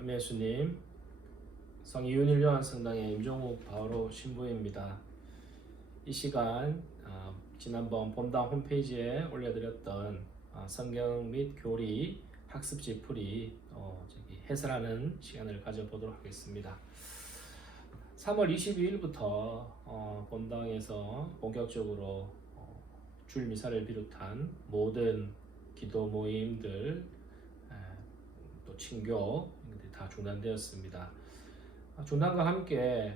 참여 예수님, 성이윤일 요한성당의 임종욱 바오로 신부입니다. 이 시간 지난번 본당 홈페이지에 올려드렸던 성경 및 교리 학습지 풀이 해설하는 시간을 가져보도록 하겠습니다. 3월 22일부터 본당에서 본격적으로 줄 미사를 비롯한 모든 기도 모임들 또 친교 다 중단되었습니다. 중단과 함께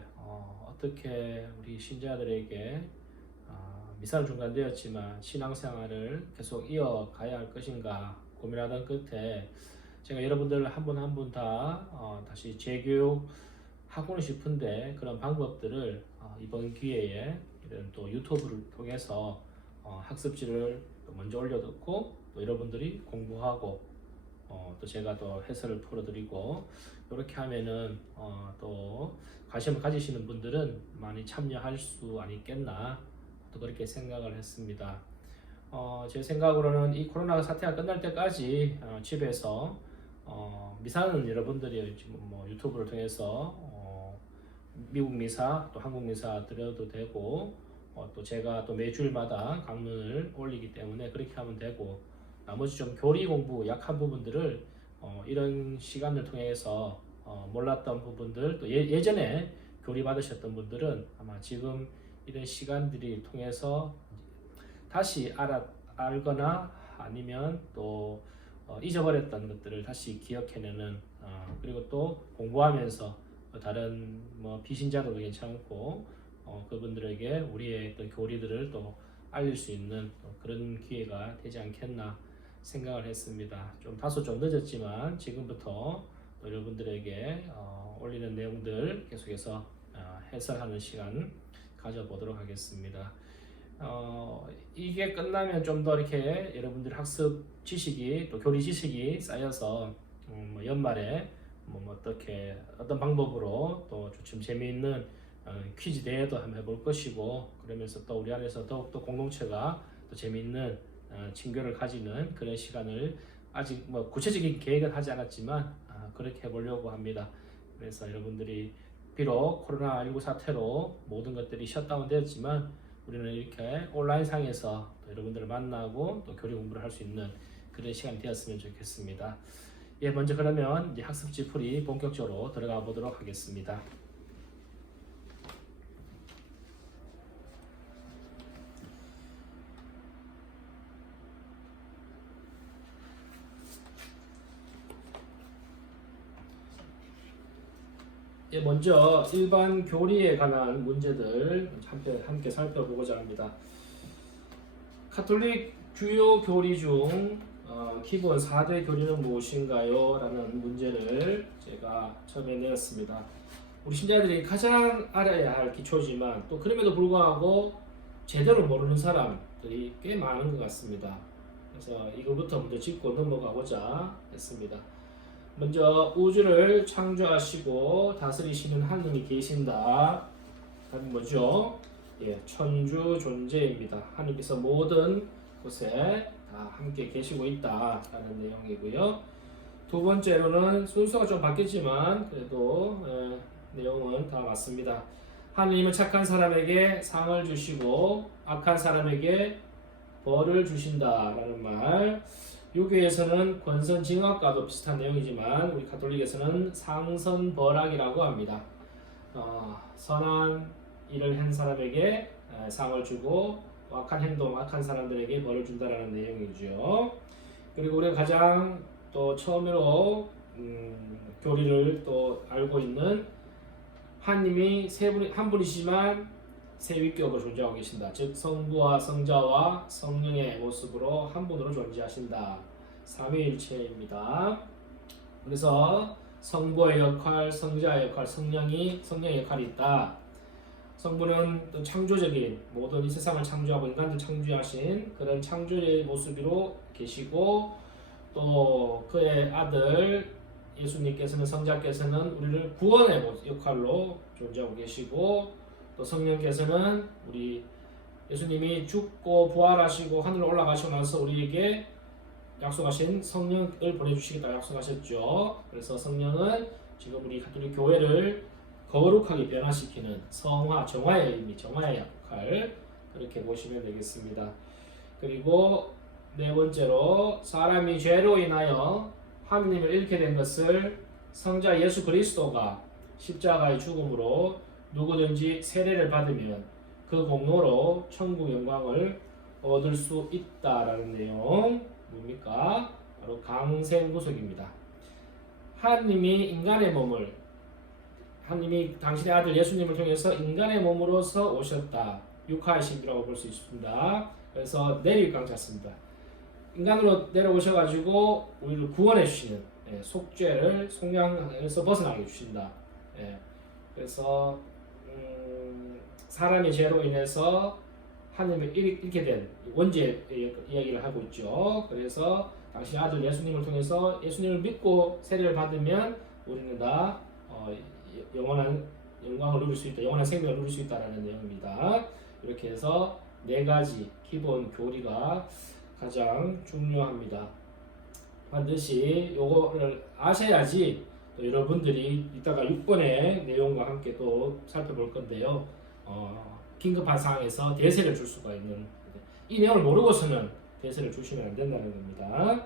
어떻게 우리 신자들에게 미사는 중단되었지만 신앙생활을 계속 이어가야 할 것인가 고민하던 끝에 제가 여러분들 한 분 한 분 다 다시 재교육 하고는 싶은데 그런 방법들을 이번 기회에 이런 또 유튜브를 통해서 학습지를 먼저 올려놓고 또 여러분들이 공부하고 또 제가 또 해설을 풀어드리고 이렇게 하면은 또 관심을 가지시는 분들은 많이 참여할 수 아니겠나 또 그렇게 생각을 했습니다. 제 생각으로는 이 코로나 사태가 끝날 때까지 집에서 미사는 여러분들이 지금 뭐 유튜브를 통해서 미국 미사 또 한국 미사 드려도 되고 또 제가 또 매주일마다 강론을 올리기 때문에 그렇게 하면 되고 나머지 좀 교리 공부 약한 부분들을 이런 시간을 통해서 몰랐던 부분들 또 예전에 교리 받으셨던 분들은 아마 지금 이런 시간들이 통해서 다시 알거나 아니면 또 잊어버렸던 것들을 다시 기억해내는 그리고 또 공부하면서 다른 뭐 비신자도 괜찮고 그분들에게 우리의 어떤 교리들을 또 알릴 수 있는 그런 기회가 되지 않겠나 생각을 했습니다. 좀 다소 좀 늦었지만 지금부터 또 여러분들에게 올리는 내용들 계속해서 해설하는 시간 가져보도록 하겠습니다. 이게 끝나면 좀 더 이렇게 여러분들 학습 지식이 또 교리 지식이 쌓여서 뭐 연말에 어떻게 어떤 방법으로 또 좀 재미있는 퀴즈 대회도 한번 해볼 것이고 그러면서 또 우리 안에서 더욱더 공동체가 또 재미있는 친교를 가지는 그런 시간을 아직 뭐 구체적인 계획은 하지 않았지만 그렇게 해보려고 합니다. 그래서 여러분들이 비록 코로나19 사태로 모든 것들이 셧다운 되었지만 우리는 이렇게 온라인 상에서 또 여러분들을 만나고 또 교리 공부를 할 수 있는 그런 시간이 되었으면 좋겠습니다. 예, 먼저 그러면 이제 학습지 풀이 본격적으로 들어가 보도록 하겠습니다. 예, 먼저 일반 교리에 관한 문제들 함께 살펴보고자 합니다. 가톨릭 주요 교리 중 기본 4대 교리는 무엇인가요? 라는 문제를 제가 처음에 내었습니다. 우리 신자들이 가장 알아야 할 기초지만 또 그럼에도 불구하고 제대로 모르는 사람들이 꽤 많은 것 같습니다. 그래서 이거부터 먼저 짚고 넘어가고자 했습니다. 먼저 우주를 창조하시고 다스리시는 하느님이 계신다. 답이 뭐죠? 예, 천주 존재입니다. 하느님께서 모든 곳에 다 함께 계시고 있다라는 내용이고요. 두 번째로는 순서가 좀 바뀌었지만 그래도 내용은 다 맞습니다. 하느님은 착한 사람에게 상을 주시고 악한 사람에게 벌을 주신다라는 말. 유교에서는 권선징악과도 비슷한 내용이지만 우리 가톨릭에서는 상선벌악이라고 합니다. 선한 일을 한 사람에게 상을 주고 악한 행동, 악한 사람들에게 벌을 준다라는 내용이죠. 그리고 우리가 가장 또 처음으로 교리를 또 알고 있는 하나님이 한 분이시지만 세 위격으로 존재하고 계신다. 즉 성부와 성자와 성령의 모습으로 한 분으로 존재하신다. 삼위일체입니다. 그래서 성부의 역할, 성자의 역할, 성령의 역할이 있다. 성부는 또 창조적인 모든 이 세상을 창조하고 인간들 창조하신 그런 창조의 모습으로 계시고 또 그의 아들 예수님께서는 성자께서는 우리를 구원의 역할로 존재하고 계시고 또 성령께서는 우리 예수님이 죽고 부활하시고 하늘로 올라가시고 나서 우리에게 약속하신 성령을 보내주시겠다고 약속하셨죠. 그래서 성령은 지금 우리 가톨릭 교회를 거룩하게 변화시키는 성화, 정화의 의미, 정화의 역할 그렇게 보시면 되겠습니다. 그리고 네 번째로 사람이 죄로 인하여 하느님을 잃게 된 것을 성자 예수 그리스도가 십자가의 죽음으로 누구든지 세례를 받으면 그 공로로 천국 영광을 얻을 수 있다라는 내용 뭡니까? 바로 강생구속입니다. 하느님이 인간의 몸을 하느님이 당신의 아들 예수님을 통해서 인간의 몸으로서 오셨다. 육하의 신비라고 볼 수 있습니다. 그래서 내리강 잤습니다. 인간으로 내려오셔가지고 우리를 구원해 주시는 속죄를 속량에서 벗어나게 해주신다. 그래서 사람의 죄로 인해서 하나님을 잃게 된 원죄 이야기를 하고 있죠. 그래서 당신 아들 예수님을 통해서 예수님을 믿고 세례를 받으면 우리는 다 영원한 영광을 누릴 수 있다, 영원한 생명을 누릴 수 있다라는 내용입니다. 이렇게 해서 네 가지 기본 교리가 가장 중요합니다. 반드시 요거를 아셔야지 또 여러분들이 이따가 6번의 내용과 함께 또 살펴볼 건데요. 긴급한 상황에서 대세를 줄 수가 있는 이 내용을 모르고서는 대세를 주시면 안 된다는 겁니다.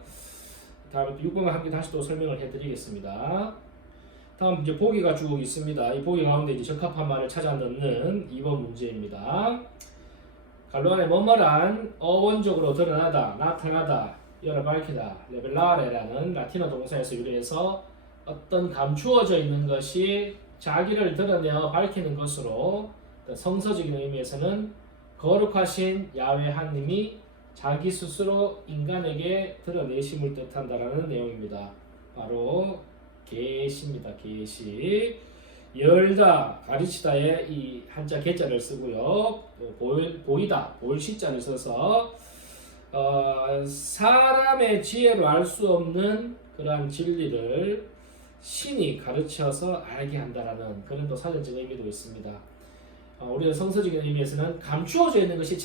다음에 또 6번과 함께 다시 또 설명을 해드리겠습니다. 다음 이제 보기가 쭉 있습니다. 이 보기 가운데 이제 적합한 말을 찾아 넣는 2번 문제입니다. 갈로 안에 뭐뭐란 어원적으로 드러나다, 나타나다, 열어 밝히다, 레벨라레라는 라틴어 동사에서 유래해서 어떤 감추어져 있는 것이 자기를 드러내어 밝히는 것으로 성서적인 의미에서는 거룩하신 야훼 하나님이 자기 스스로 인간에게 드러내심을 뜻한다라는 내용입니다. 바로 계시입니다. 계시. 열다, 가르치다에 이 한자 개자를 쓰고요. 보이다, 볼 시자를 써서 사람의 지혜로 알 수 없는 그러한 진리를 신이 가르쳐서 알게 한다라는 그런 또 사전적 의미도 있습니다. 우리가 성서적인 의미에서는 감추어져 있는 것이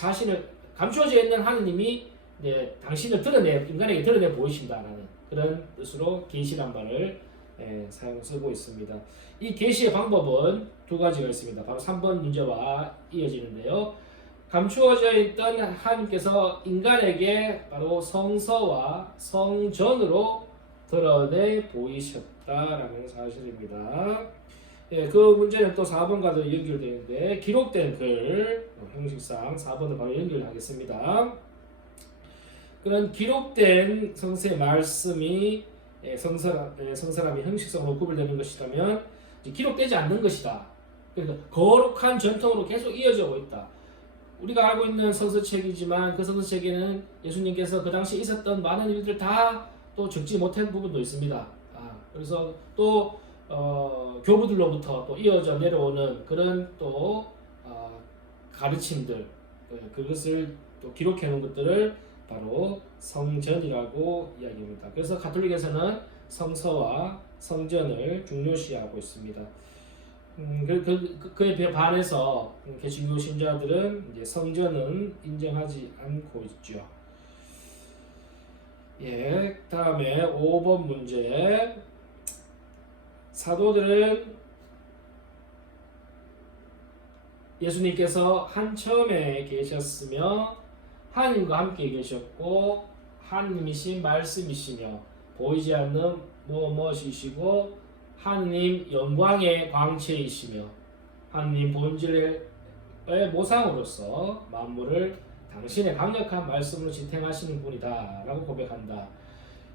감추어져 있는 하느님이 당신을 인간에게 드러내 보이신다라는 그런 뜻으로 계시란 말을 쓰고 있습니다. 이 계시의 방법은 두 가지가 있습니다. 바로 3번 문제와 이어지는데요. 감추어져 있던 하나님께서 인간에게 바로 성서와 성전으로 드러내 보이셨다라는 사실입니다. 그 문제는 또 4번과도 연결되는데 기록된 글 형식상 4번을 바로 연결하겠습니다. 그런 기록된 성서의 말씀이 성사람이 형식성으로 구별되는 것이라면 기록되지 않는 것이다. 그러니까 거룩한 전통으로 계속 이어지고 있다. 우리가 알고 있는 성서책이지만 그 성서책에는 예수님께서 그 당시 있었던 많은 일들 다 또 적지 못한 부분도 있습니다. 그래서 또 교부들로부터 또 이어져 내려오는 그런 또 가르침들 그것을 또 기록해 놓은 것들을 바로 성전이라고 이야기합니다. 그래서 가톨릭에서는 성서와 성전을 중요시하고 있습니다. 그에 반해서 개신교 신자들은 이제 성전은 인정하지 않고 있죠. 다음에 5번 문제. 사도들은 예수님께서 한처음에 계셨으며 하나님과 함께 계셨고 하나님이신 말씀이시며 보이지 않는 무엇이시고 하나님 영광의 광채이시며 하나님 본질의 모상으로서 만물을 당신의 강력한 말씀으로 지탱하시는 분이다 라고 고백한다.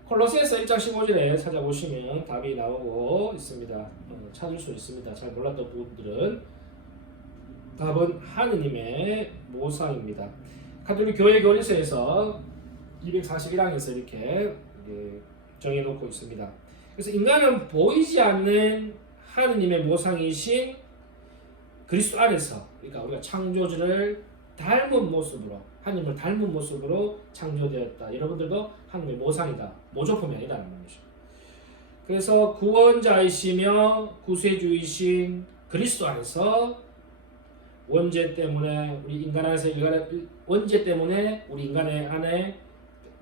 콜로새서 1장 15절에 찾아보시면 답이 나오고 있습니다. 찾을 수 있습니다. 잘 몰랐던 분들은 답은 하느님의 모상입니다. 가톨릭 교회 교리서에서 241항에서 이렇게 정해놓고 있습니다. 그래서 인간은 보이지 않는 하느님의 모상이신 그리스도 안에서, 그러니까 우리가 창조주를 닮은 모습으로, 하느님을 닮은 모습으로 창조되었다. 여러분들도 하느님의 모상이다, 모조품이 아니다는 말이죠. 그래서 구원자이시며 구세주이신 그리스도 안에서 원죄 때문에 우리 인간 안에서 원죄 때문에 우리 인간의 안에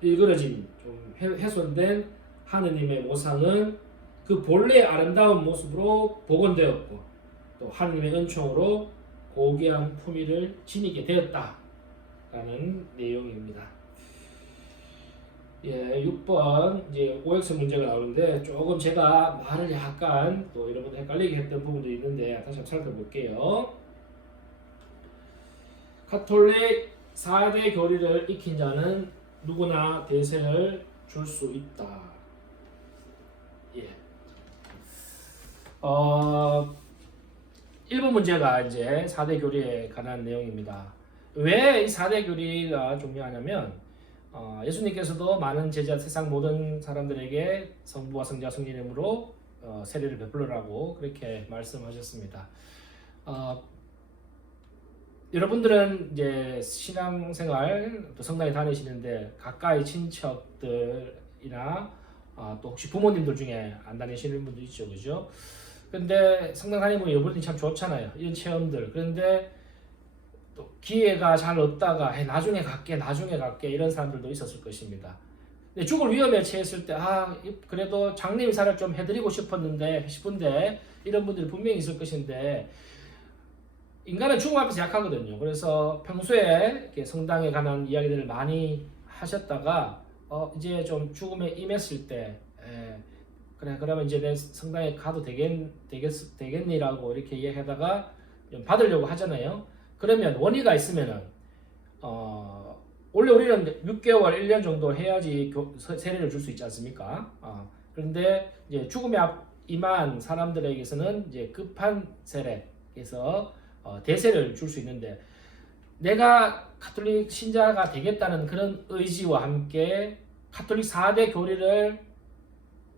일그러진 좀 훼손된 하느님의 모상은 그 본래의 아름다운 모습으로 복원되었고 또 하느님의 은총으로 고귀한 품위를 지니게 되었다라는 내용입니다. 예, 6번 이제 OX 문제가 나오는데 조금 제가 말을 약간 또 여러분들 헷갈리게 했던 부분도 있는데 다시 한번 살펴볼게요. 가톨릭 4대 교리를 익힌 자는 누구나 대세를 줄 수 있다. 예. 1번 문제가 이제 4대 교리에 관한 내용입니다. 왜 이 4대 교리가 중요하냐면 예수님께서도 많은 제자 세상 모든 사람들에게 성부와 성자 성령 이름으로 세례를 베풀으라고 그렇게 말씀하셨습니다. 여러분들은 이제 신앙생활 또 성당에 다니시는데 가까이 친척들이나 또 혹시 부모님들 중에 안 다니시는 분도 있죠, 그죠? 근데 성당 다니면 여러분이 참 좋잖아요, 이런 체험들. 그런데 또 기회가 잘 없다가 나중에 갈게 이런 사람들도 있었을 것입니다. 근데 죽을 위험에 처했을 때 그래도 장례미사를 좀 해드리고 싶은데 이런 분들이 분명히 있을 것인데 인간은 죽음 앞에서 약하거든요. 그래서 평소에 이렇게 성당에 관한 이야기들을 많이 하셨다가 이제 좀 죽음에 임했을 때 그래 그러면 이제 내 성당에 가도 되겠니라고 이렇게 이야기하다가 좀 받으려고 하잖아요. 그러면 원의가 있으면은 원래 우리는 6개월, 1년 정도 해야지 세례를 줄 수 있지 않습니까? 그런데 이제 죽음에 임한 사람들에게서는 이제 급한 세례에서 대세를 줄 수 있는데 내가 가톨릭 신자가 되겠다는 그런 의지와 함께 가톨릭 4대 교리를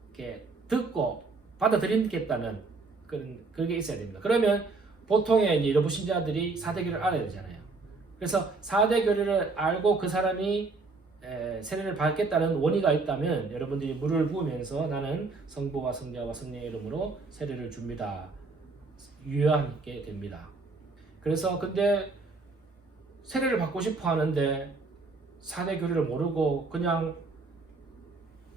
이렇게 듣고 받아들이겠다는 그게 있어야 됩니다. 그러면 보통의 이제 여러분 신자들이 4대 교리를 알아야 되잖아요. 그래서 4대 교리를 알고 그 사람이 세례를 받겠다는 원의가 있다면 여러분들이 물을 부으면서 나는 성부와 성자와 성령의 이름으로 세례를 줍니다. 유효하게 됩니다. 그래서 근데 세례를 받고 싶어 하는데 4대 교리를 모르고 그냥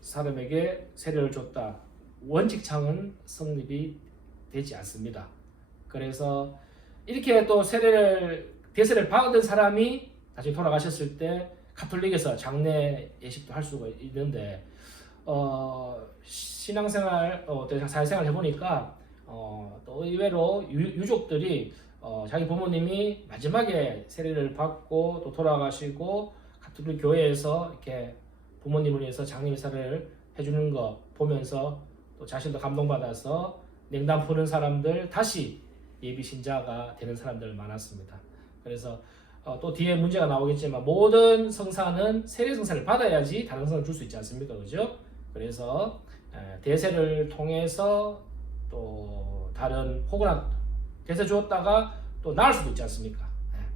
사람에게 세례를 줬다. 원칙상은 성립이 되지 않습니다. 그래서 이렇게 또 대세를 받은 사람이 다시 돌아가셨을 때 가톨릭에서 장례 예식도 할 수가 있는데 신앙생활, 사회생활 해보니까 또 의외로 유족들이 자기 부모님이 마지막에 세례를 받고 또 돌아가시고 가톨릭 교회에서 이렇게 부모님을 위해서 장례미사를 해주는 거 보면서 또 자신도 감동받아서 냉담 푸는 사람들, 다시 예비 신자가 되는 사람들 많았습니다. 그래서 또 뒤에 문제가 나오겠지만 모든 성사는 세례 성사를 받아야지 다른 성사를 줄 수 있지 않습니까, 그죠? 그래서 대세를 통해서 또 다른 혹은 대세 주었다가 또 나을 수도 있지 않습니까?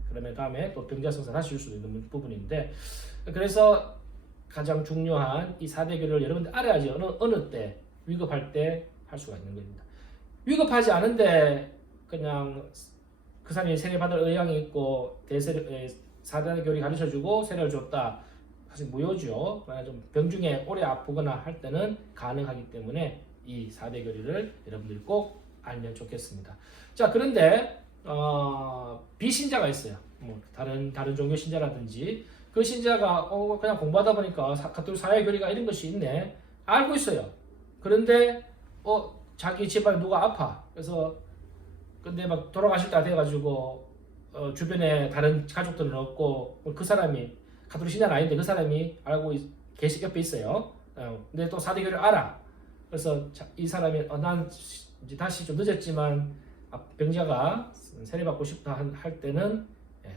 그러면 다음에 또 병자 성사 다시 줄 수도 있는 부분인데, 그래서 가장 중요한 이 4대 교리를 여러분들 알아야지 어느 때 위급할 때 할 수가 있는 겁니다. 위급하지 않은데 그냥 그 사람이 세례 받을 의향이 있고 4대 교리 가르쳐주고 세례를 줬다, 사실 무효죠. 좀 병중에 오래 아프거나 할 때는 가능하기 때문에 이 4대 교리를 여러분들이 꼭 알면 좋겠습니다. 자, 그런데 비신자가 있어요. 뭐 다른 종교 신자라든지 그 신자가 그냥 공부하다 보니까 가톨릭 사회교리가 이런 것이 있네 알고 있어요. 그런데 자기 집안에 누가 아파. 그래서 근데 막 돌아가실 때가 돼가지고 주변에 다른 가족들은 없고 그 사람이 가톨릭 신자는 아닌데 그 사람이 알고 옆에 있어요. 근데 또 4대 교리를 알아. 그래서 이 사람이 난 이제 다시 좀 늦었지만 병자가 세례받고 싶다 할 때는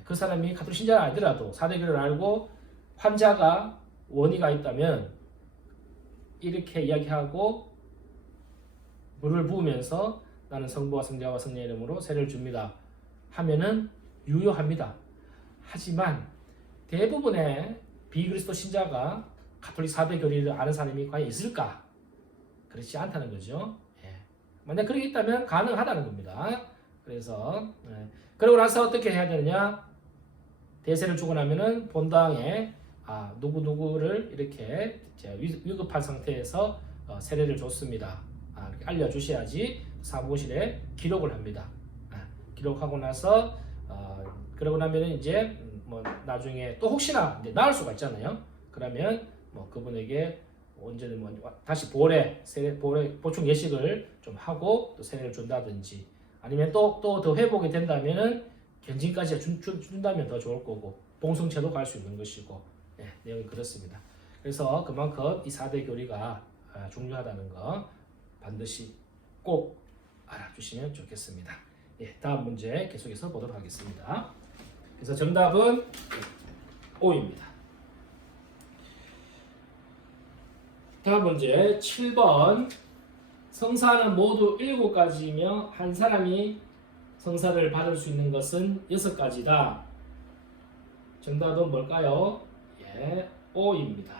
그 사람이 가톨릭 신자가 아니더라도 4대 교리를 알고 환자가 원의가 있다면 이렇게 이야기하고 물을 부으면서 나는 성부와 성자와 성령의 이름으로 세례를 줍니다 하면은 유효합니다. 하지만 대부분의 비그리스도 신자가 가톨릭 4대 교리를 아는 사람이 과연 있을까? 그렇지 않다는 거죠. 만약 그렇게 있다면 가능하다는 겁니다. 그래서 그러고 나서 어떻게 해야 되느냐? 대세를 주고 나면은 본당에 누구누구를 이렇게 위급한 상태에서 세례를 줬습니다. 이렇게 알려주셔야지 사무실에 기록을 합니다. 기록하고 나서 그러고 나면은 이제 뭐 나중에 또 혹시나 이제 나을 수가 있잖아요. 그러면 뭐 그분에게 언제든 뭐 다시 세례 보충 예식을 좀 하고 또 세례를 준다든지 아니면 또 더 회복이 된다면은 견진까지 준다면 더 좋을 거고 봉성체도 갈 수 있는 것이고 내용이 그렇습니다. 그래서 그만큼 이 4대 교리가 중요하다는 거 반드시 꼭 알아주시면 좋겠습니다. 다음 문제 계속해서 보도록 하겠습니다. 그래서 정답은 O입니다. 다음 문제 7번 성사는 모두 7가지이며 한 사람이 성사를 받을 수 있는 것은 6가지다. 정답은 뭘까요? O입니다.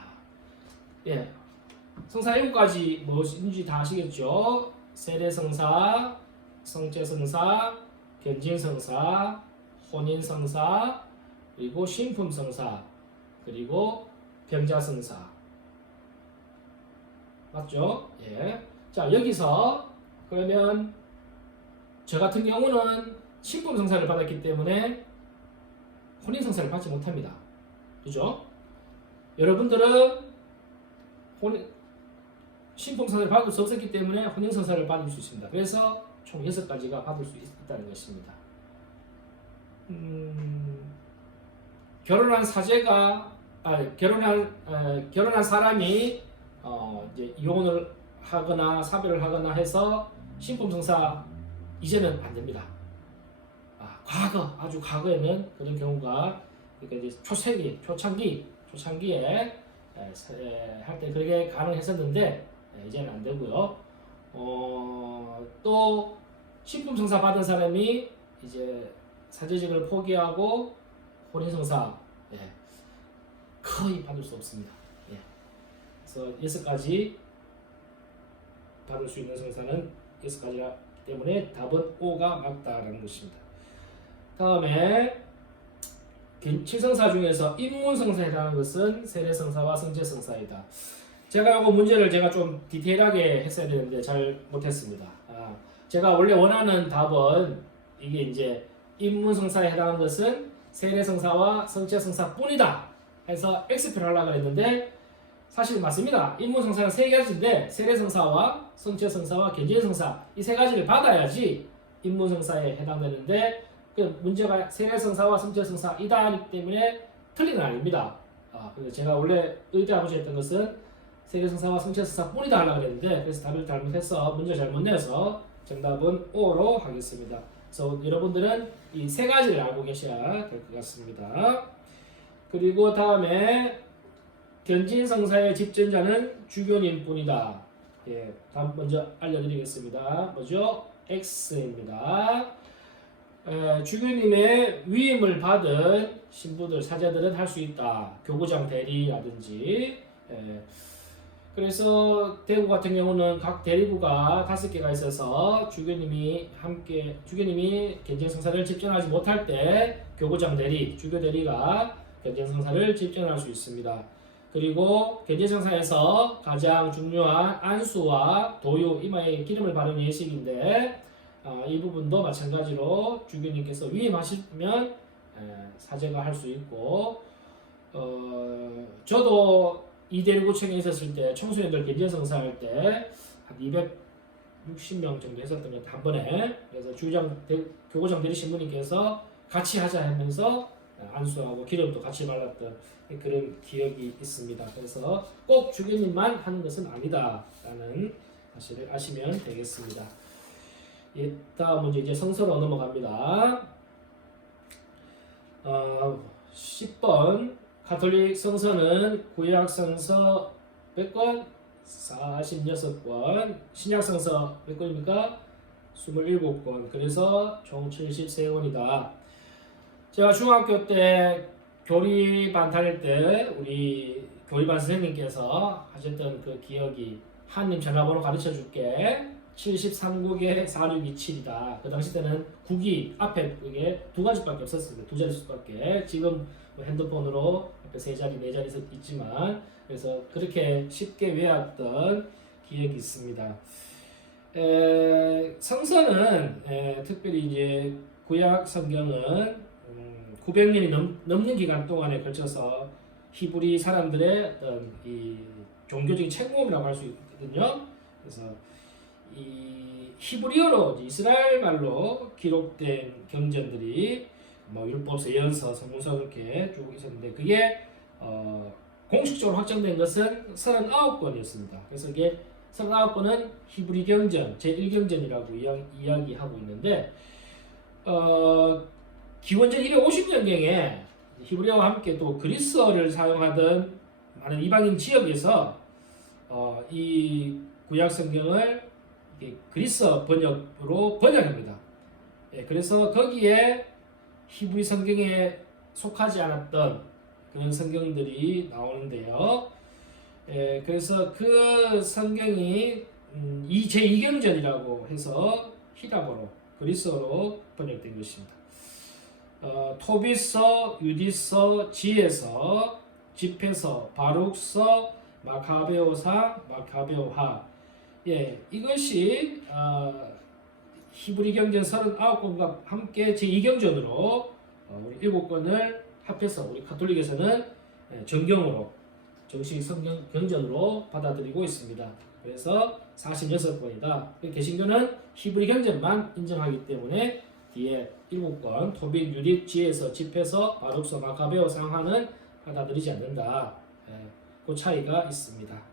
성사 7가지 무엇인지 다 아시겠죠? 세례성사, 성체성사, 견진성사, 혼인성사, 그리고 신품성사, 그리고 병자성사. 맞죠? 자, 여기서 그러면 저 같은 경우는 신품성사를 받았기 때문에 혼인성사를 받지 못합니다. 그죠? 여러분들은 신품성사를 받을 수 없었기 때문에 혼인성사를 받을 수 있습니다. 그래서 총 6가지가 받을 수 있다는 것입니다. 결혼한 사람이 이제 이혼을 하거나 사별을 하거나 해서 신품성사 이제는 안 됩니다. 아주 과거에는 그런 경우가 그러니까 이제 초창기에 할 때 그게 가능했었는데 이제는 안 되고요. 또 신품성사 받은 사람이 이제 사제직을 포기하고 혼인성사 거의 받을 수 없습니다. 그래서 6가지 받을 수 있는 성사는 6가지이기 때문에 답은 O가 맞다라는 것입니다. 다음에 7성사 중에서 입문성사에 해당하는 것은 세례성사와 성체성사이다. 제가 이거 문제를 좀 디테일하게 했어야 되는데 잘 못했습니다. 제가 원래 원하는 답은 이게 이제 입문성사에 해당하는 것은 세례성사와 성체성사 뿐이다 해서 X표를 하려고 했는데 사실 맞습니다. 입문성사는 3가지인데 세례성사와 성체성사와 견진성사 이 3가지를 받아야지 입문성사에 해당되는데 그 문제가 세례성사와 성체성사이다 하기 때문에 틀린 건 아닙니다. 그래서 제가 원래 의도하고 했던 것은 세례성사와 성체성사 뿐이다 하려고 했는데 그래서 답을 잘못해서 문제 잘못 내서 정답은 O로 하겠습니다. 그래서 여러분들은 이 3가지를 알고 계셔야 될 것 같습니다. 그리고 다음에 견진성사의 집전자는 주교님 뿐이다. 다음 먼저 알려드리겠습니다. 뭐죠? X입니다. 주교님의 위임을 받은 신부들, 사제들은 할 수 있다. 교구장 대리라든지. 그래서 대구 같은 경우는 각 대리부가 5개가 있어서 주교님이 견진성사를 집전하지 못할 때 교구장 대리, 주교 대리가 견진성사를 집전할 수 있습니다. 그리고 견진성사에서 가장 중요한 안수와 도유, 이마에 기름을 바르는 예식인데 이 부분도 마찬가지로 주교님께서 위임하시면 사제가 할 수 있고 저도 이대리구청에 있었을 때 청소년들 견진성사 할 때 한 260명 정도 했었던 것 한 번에. 그래서 교구장 대리 신부님께서 같이 하자 하면서 안수하고 기름도 같이 발랐던 그런 기억이 있습니다. 그래서 꼭 주교님만 하는 것은 아니다라는 사실을 아시면 되겠습니다. 다음 문제 이제 성서로 넘어갑니다. 10번 가톨릭 성서는 구약 성서 몇 권? 46권. 신약 성서 몇 권입니까? 27권. 그래서 총 73권이다. 제가 중학교 때 교리반 다닐 때 우리 교리반 선생님께서 하셨던 그 기억이 하나님 전화번호 가르쳐 줄게 73국에 4627이다. 그 당시 때는 국이 앞에 그게 두 가지밖에 없었습니다. 두 자릿수밖에. 지금 뭐 핸드폰으로 앞에 세 자리, 네 자리 있지만 그래서 그렇게 쉽게 외웠던 기억이 있습니다. 성서는 특별히 이제 구약 성경은 900년이 넘는 기간 동안에 걸쳐서 히브리 사람들의 어떤 이 종교적인 책무라고 할 수 있거든요. 그래서 이 히브리어로 이스라엘 말로 기록된 경전들이 뭐 율법서, 예언서, 성문서 그렇게 쭉 있었는데 그게 공식적으로 확정된 것은 39권이었습니다. 그래서 이게 39권은 히브리 경전, 제1경전이라고 이야기하고 있는데 기원전 250년경에 히브리어와 함께 또 그리스어를 사용하던 많은 이방인 지역에서 이 구약 성경을 그리스어 번역으로 번역합니다. 그래서 거기에 히브리 성경에 속하지 않았던 그런 성경들이 나오는데요. 그래서 그 성경이 제2경전이라고 해서 히라보로 그리스어로 번역된 것입니다. 토비서, 유디서, 지혜서, 집회서, 바룩서, 마카베오사, 마카베오하. 이것이 히브리 경전 39권과 함께 제2경전으로 우리 7권을 합해서 우리 가톨릭에서는 정경으로 정식 성경 경전으로 받아들이고 있습니다. 그래서 46권이다. 개신교는 히브리 경전만 인정하기 때문에 뒤에 7권 토빗, 유립, 지혜서, 집회서, 바룩서, 마카베오, 상하는 받아들이지 않는다. 그 차이가 있습니다.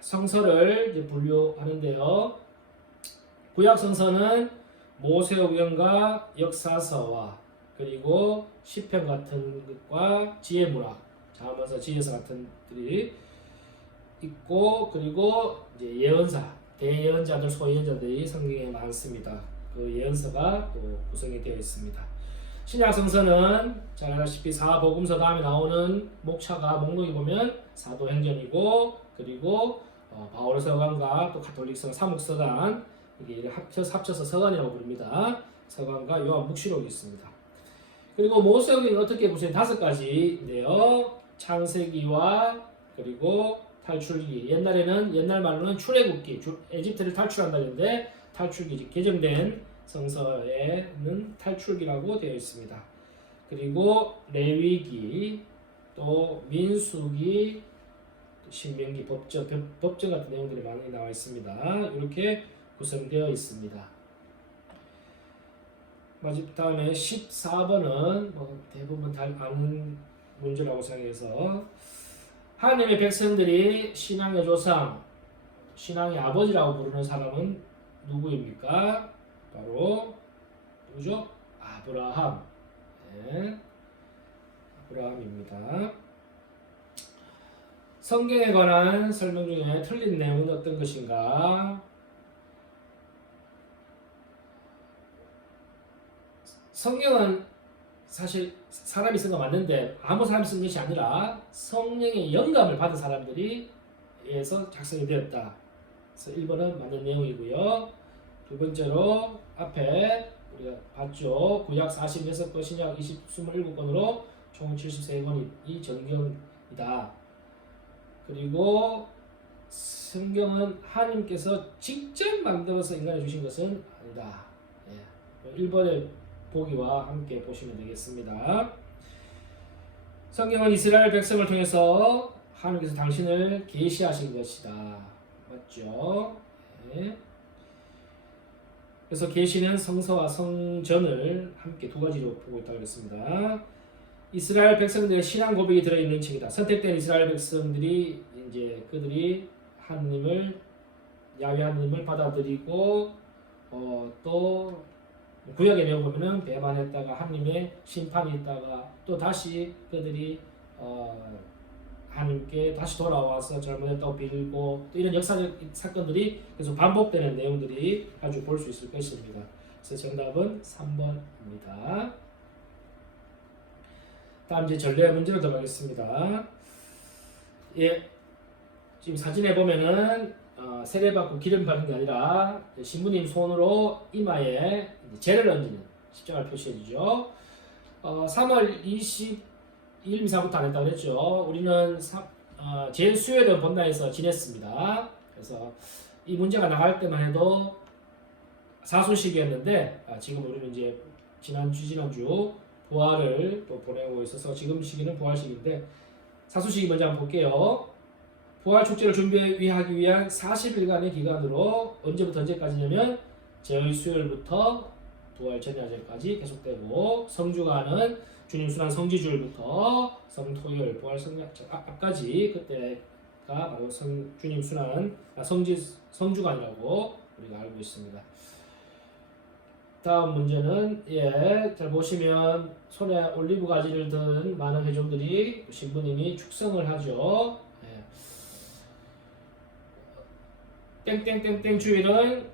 성서를 이제 분류하는데요. 구약 성서는 모세오경과 역사서와 그리고 시편 같은 것과 지혜문학, 자문서, 지혜서 같은 들이 있고 그리고 이제 예언사, 대예언자들, 소예언자들이 성경에 많습니다. 그 예언서가 또 구성이 되어 있습니다. 신약 성서는 잘 아시다시피 사복음서 다음에 나오는 목차가 목록이 보면 사도행전이고 그리고 바울 서간과 또 가톨릭서 사묵서간 이게 합쳐서 서간이라고 부릅니다. 서간과 요한묵시록이 있습니다. 그리고 모세오경이 어떻게 보세요? 5가지인데요. 창세기와 그리고 탈출기. 옛날 말로는 출애굽기, 에집트를 탈출한다는데 탈출기, 개정된 성서에는 탈출기라고 되어 있습니다. 그리고 레위기, 또 민수기, 신명기, 법정 같은 내용들이 많이 나와 있습니다. 이렇게 구성되어 있습니다. 다음에 14번은 뭐 대부분 다 아는 문제라고 생각해서 하나님의 백성들이 신앙의 조상, 신앙의 아버지라고 부르는 사람은 누구입니까? 바로 누구죠? 아브라함. 아브라함입니다. 성경에 관한 설명 중에 틀린 내용은 어떤 것인가? 성경은 사실 사람이 쓴 거 맞는데 아무 사람이 쓴 것이 아니라 성령의 영감을 받은 사람들이 에서 작성이 되었다. 그래서 1번은 맞는 내용이고요. 두 번째로 앞에 우리가 봤죠. 구약 46권, 신약 27권으로 총 73권이 정경이다. 그리고 성경은 하나님께서 직접 만들어서 인간에 주신 것은 아니다. 1번의 보기와 함께 보시면 되겠습니다. 성경은 이스라엘 백성을 통해서 하나님께서 당신을 계시하신 것이다. 맞죠? 그래서 계시는 성서와 성전을 함께 두 가지로 보고 있다고 했습니다. 이스라엘 백성들의 신앙 고백이 들어있는 책이다. 선택된 이스라엘 백성들이 이제 그들이 하나님을 야훼 하나님을 받아들이고 또 구약의 내용 보면은 배반했다가 하나님의 심판이 있다가 또 다시 그들이 하나님께 다시 돌아와서 잘못했다고 빌고 또 이런 역사적 사건들이 계속 반복되는 내용들이 아주 볼 수 있을 것입니다. 그래서 정답은 3번입니다. 다음 이제 전례 문제로 들어가겠습니다. 지금 사진에 보면은 세례받고 기름 바른 게 아니라 신부님 손으로 이마에 재를 얹는 십자가를 표시해주죠. 3월 22일부터 안 했다고 그랬죠. 우리는 제일 수요일은 본당에서 지냈습니다. 그래서 이 문제가 나갈 때만 해도 사순식이었는데 지금 우리는 이제 지난주 부활을 또 보내고 있어서 지금 시기는 부활식인데 사순식이 먼저 한번 볼게요. 부활 축제를 준비하기 위한 40일간의 기간으로 언제부터 언제까지냐면 제의 수요일부터 부활 전야제까지 계속되고 성주간은 주님 순환 성지주일부터 성토요일 부활 성약까지 그때가 바로 주님 순환 성주간이라고 우리가 알고 있습니다. 다음 문제는 잘 보시면 손에 올리브 가지를 든 많은 회중들이 신부님이 축성을 하죠. 땡땡땡땡 주일은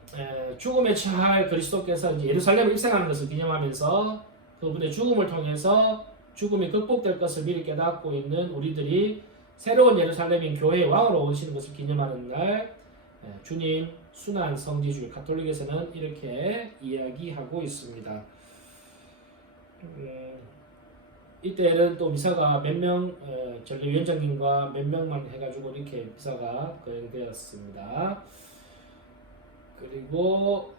죽음에 처할 그리스도께서 이제 예루살렘에 입성하는 것을 기념하면서 그분의 죽음을 통해서 죽음이 극복될 것을 미리 깨닫고 있는 우리들이 새로운 예루살렘인 교회의 왕으로 오시는 것을 기념하는 날 주님 순환 성지주일 가톨릭에서는 이렇게 이야기하고 있습니다. 이때는 또 미사가 몇 명 전례위원장님과 몇 명만 해가지고 이렇게 미사가 거행되었습니다. 그리고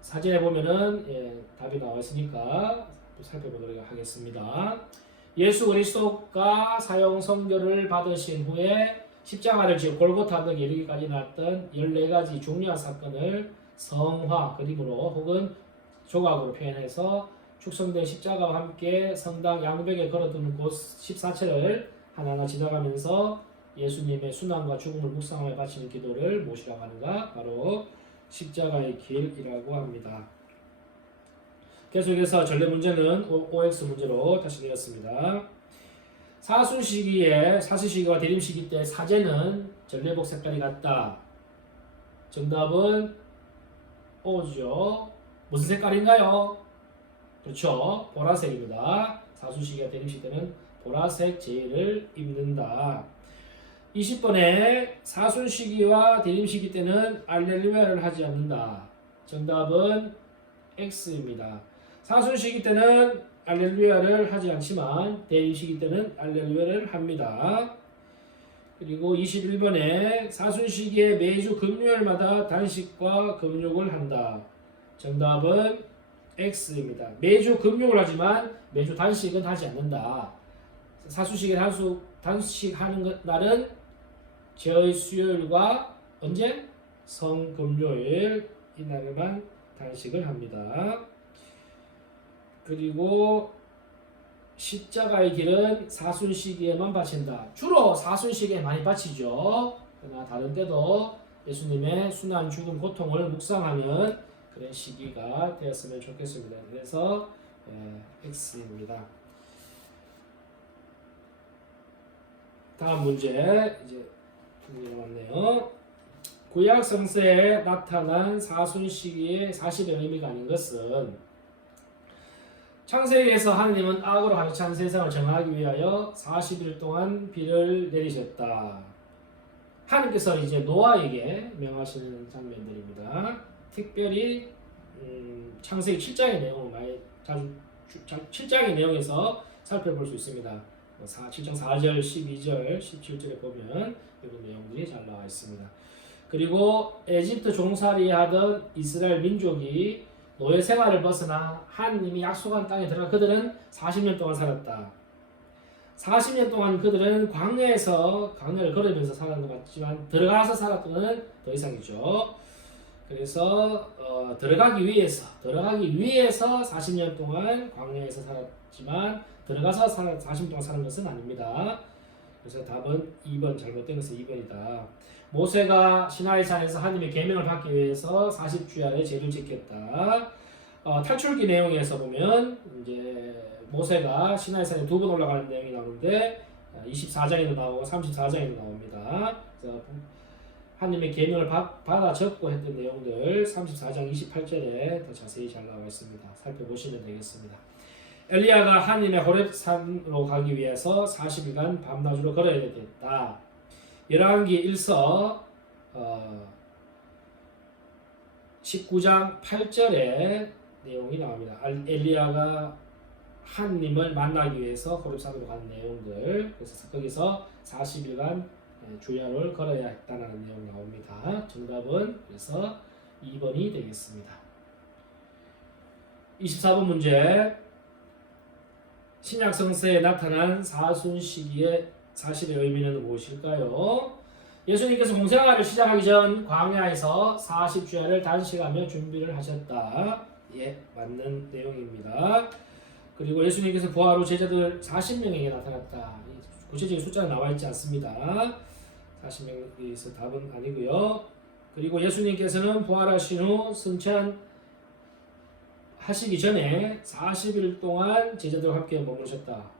사진에 보면은 답이 나와 있으니까 살펴보도록 하겠습니다. 예수 그리스도가 사형 선고를 받으신 후에 십자가를 지어 골고타 등에 이르기까지 났던 14가지 중요한 사건을 성화 그림으로 혹은 조각으로 표현해서 축성된 십자가와 함께 성당 양벽에 걸어두는 곳 14채를 하나하나 지나가면서 예수님의 순환과 죽음을 묵상하며 바치는 기도를 무엇이라고 하는가? 바로 십자가의 길이라고 합니다. 계속해서 전례 문제는 OX 문제로 다시 내렸습니다. 사수시기와 대림시기 때 사제는 전례복 색깔이 같다. 정답은 O죠. 무슨 색깔인가요? 그렇죠. 보라색입니다. 사수시기와 대림시기 때는 보라색 제의를 입는다. 20번에 사순시기와 대림시기 때는 알렐루야를 하지 않는다. 정답은 X입니다. 사순시기 때는 알렐루야를 하지 않지만 대림시기 때는 알렐루야를 합니다. 그리고 21번에 사순시기에 매주 금요일마다 단식과 금욕을 한다. 정답은 X입니다. 매주 금욕을 하지만 매주 단식은 하지 않는다. 사순시기에 단식하는 날은 제의 수요일과 언제? 성금요일 이날에만 단식을 합니다. 그리고 십자가의 길은 사순시기에만 바친다. 주로 사순시기에 많이 바치죠. 그러나 다른 때도 예수님의 순환 죽음 고통을 묵상하면 그런 시기가 되었으면 좋겠습니다. 그래서 X입니다. 다음 문제 이제 나왔네요. 구약 성서에 나타난 사순시기의 40의 의미가 아닌 것은 창세기에서 하나님은 악으로 가득 찬 세상을 정하기 위하여 40일 동안 비를 내리셨다. 하나님께서 이제 노아에게 명하시는 장면들입니다. 특별히 창세기 7장의 내용을 많이 7장의 내용에서 살펴볼 수 있습니다. 7장 4절, 12절, 17절에 보면 이런 내용들이 잘 나와 있습니다. 그리고 에집트 종살이 하던 이스라엘 민족이 노예 생활을 벗어나 하나님이 약속한 땅에 들어가 그들은 40년 동안 살았다. 40년 동안 그들은 광야를 걸으면서 살았던 것 같지만 들어가서 살았던 것은 더 이상이죠. 그래서 들어가기 위해서 40년 동안 광야에서 살았지만 들어가서 40년 동안 사는 것은 아닙니다. 그래서 답은 2번 잘못된 것은 2번이다. 모세가 시나이산에서 하나님의 계명을 받기 위해서 40주야의 제를 지켰다. 탈출기 내용에서 보면 이제 모세가 시나이산에 2번 올라가는 내용이 나오는데 24장에도 나오고 34장에도 나옵니다. 그래서 하나님의 계명을 받아 적고 했던 내용들 34장 28절에 더 자세히 잘 나와 있습니다. 살펴보시면 되겠습니다. 엘리야가 하나님의 호렙산으로 가기 위해서 40일간 밤낮으로 걸어야 됐다. 열왕기 1서 19장 8절에 내용이 나옵니다. 엘리야가 하나님을 만나기 위해서 호렙산으로 간 내용들, 그래서 거기서 40일간 주야를 걸어야 했다는 내용이 나옵니다. 정답은 그래서 2번이 되겠습니다. 24번 문제. 신약 성서에 나타난 사순 시기의 사실의 의미는 무엇일까요? 예수님께서 공생활을 시작하기 전 광야에서 40주야를 단식하며 준비를 하셨다. 예, 맞는 내용입니다. 그리고 예수님께서 부활 후 제자들 40명에게 나타났다. 구체적인 숫자는 나와 있지 않습니다. 40명에서 답은 아니고요. 그리고 예수님께서는 부활하신 후 승천 하시기 전에 40일 동안 제자들과 함께 머무르셨다.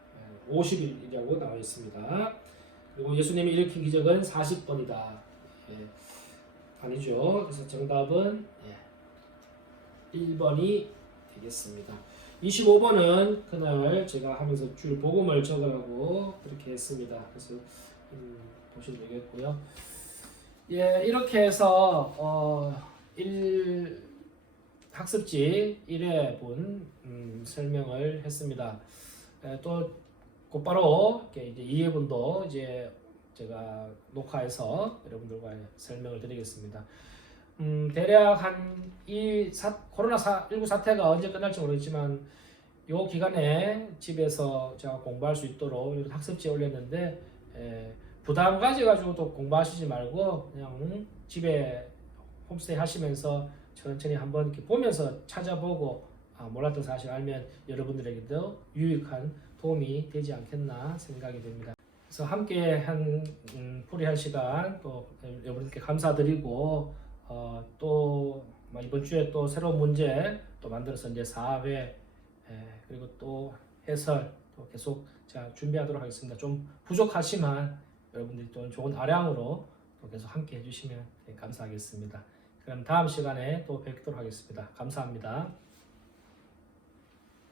50일이라고 나와 있습니다. 그리고 예수님이 일으킨 기적은 40번이다. 예, 아니죠. 그래서 정답은 1번이 되겠습니다. 25번은 그날 제가 하면서 줄 복음을 적으라고 그렇게 했습니다. 그래서 보시면 되겠고요. 예, 이렇게 해서 학습지 1회분 설명을 했습니다. 또 곧바로 이제 2회분도 이제 제가 녹화해서 여러분들과 설명을 드리겠습니다. 대략 코로나19 사태가 언제 끝날지 모르겠지만 이 기간에 집에서 제가 공부할 수 있도록 이런 학습지에 올렸는데 부담 가져가지고 또 공부하시지 말고 그냥 집에 홈스테이 하시면서 천천히 한번 이렇게 보면서 찾아보고 몰랐던 사실 알면 여러분들에게도 유익한 도움이 되지 않겠나 생각이 됩니다. 그래서 함께 한 풀이할 시간 또 여러분께 감사드리고 또 이번 주에 또 새로운 문제 또 만들어서 이제 4회 그리고 또 해설 또 계속 제가 준비하도록 하겠습니다. 좀 부족하지만 여러분들이 또 좋은 아량으로 또 계속 함께 해주시면 감사하겠습니다. 그럼 다음 시간에 또 뵙도록 하겠습니다. 감사합니다.